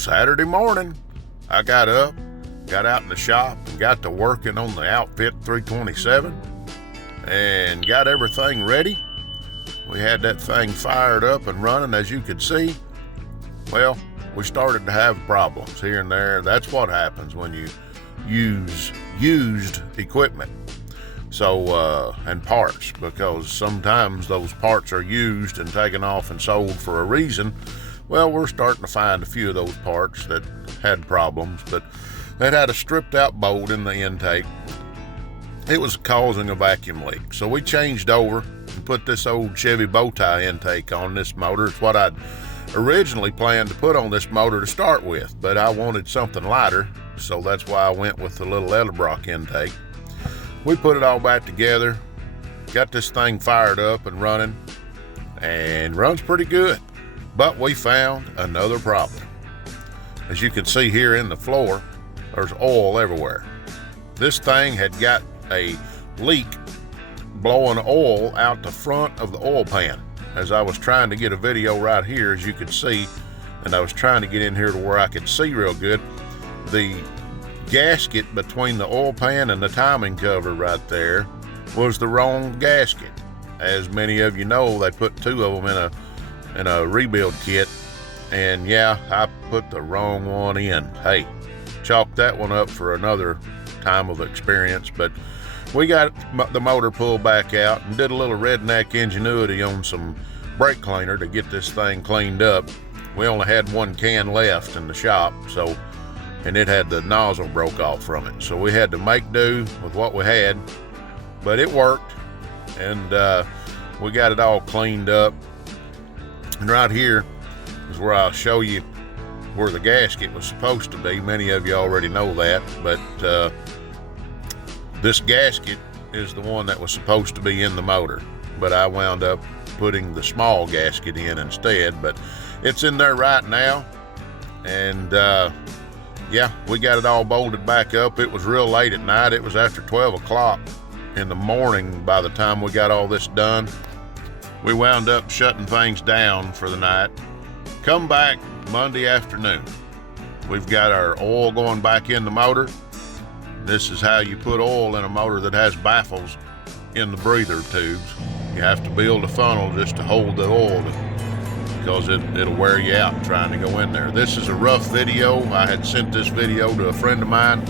Saturday morning, I got up, got out in the shop, and got to working on the Outfit 327 and got everything ready. We had that thing fired up and running, as you could see. Well, we started to have problems here and there. That's what happens when you use used equipment. And parts, because sometimes those parts are used and taken off and sold for a reason. Well, we're starting to find a few of those parts that had problems, but it had a stripped out bolt in the intake. It was causing a vacuum leak. So we changed over and put this old Chevy bow tie intake on this motor. It's what I'd originally planned to put on this motor to start with, but I wanted something lighter, so that's why I went with the little Edelbrock intake. We put it all back together, got this thing fired up and running, and runs pretty good. But we found another problem. As you can see here in the floor, there's oil everywhere. This thing had got a leak blowing oil out the front of the oil pan. As I was trying to get a video right here, as you could see, and I was trying to get in here to where I could see real good, the gasket between the oil pan and the timing cover right there was the wrong gasket. As many of you know, they put two of them in a rebuild kit, and yeah, I put the wrong one in. Hey, chalk that one up for another time of experience. But we got the motor pulled back out and did a little redneck ingenuity on some brake cleaner to get this thing cleaned up. We only had one can left in the shop, and it had the nozzle broke off from it. So we had to make do with what we had, but it worked, and we got it all cleaned up. And right here is where I'll show you where the gasket was supposed to be. Many of you already know that, but this gasket is the one that was supposed to be in the motor, but I wound up putting the small gasket in instead. But it's in there right now, and yeah, we got it all bolted back up. It was real late at night. It was after 12 o'clock in the morning by the time we got all this done. We wound up shutting things down for the night. Come back Monday afternoon. We've got our oil going back in the motor. This is how you put oil in a motor that has baffles in the breather tubes. You have to build a funnel just to hold the oil, because it'll wear you out trying to go in there. This is a rough video. I had sent this video to a friend of mine,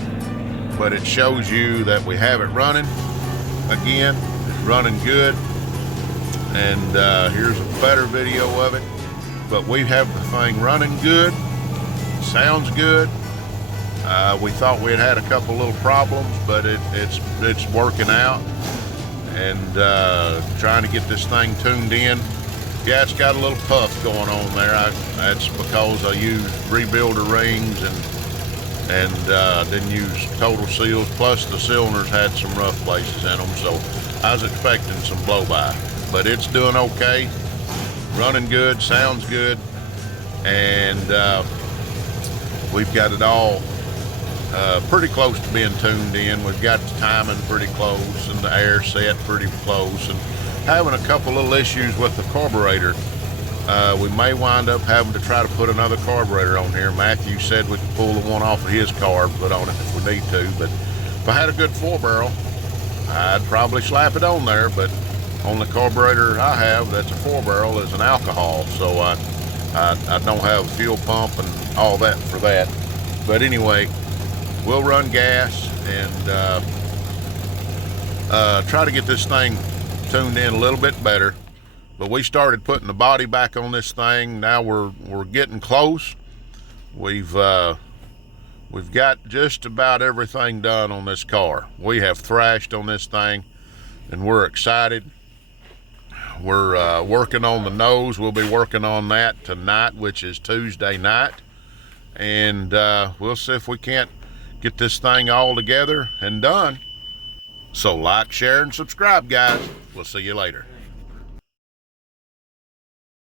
but it shows you that we have it running again. It's running good, and here's a better video of it. But we have the thing running good, sounds good. We thought we had a couple little problems, but it's working out, and trying to get this thing tuned in. Yeah, it's got a little puff going on there. That's because I used rebuilder rings and didn't use total seals. Plus the cylinders had some rough places in them, so I was expecting some blow-by. But it's doing okay, running good, sounds good, and we've got it all pretty close to being tuned in. We've got the timing pretty close and the air set pretty close, and having a couple little issues with the carburetor. We may wind up having to try to put another carburetor on here. Matthew said we could pull the one off of his car and put on it if we need to, but if I had a good 4-barrel, I'd probably slap it on there. But on the carburetor I have, that's a 4-barrel, is an alcohol, so I don't have a fuel pump and all that for that. But anyway, we'll run gas and try to get this thing tuned in a little bit better. But we started putting the body back on this thing. Now we're getting close. We've got just about everything done on this car. We have thrashed on this thing, and we're excited. We're working on the nose. We'll be working on that tonight, which is Tuesday night, and we'll see if we can't get this thing all together and done. So like, share, and subscribe, guys. We'll see you later.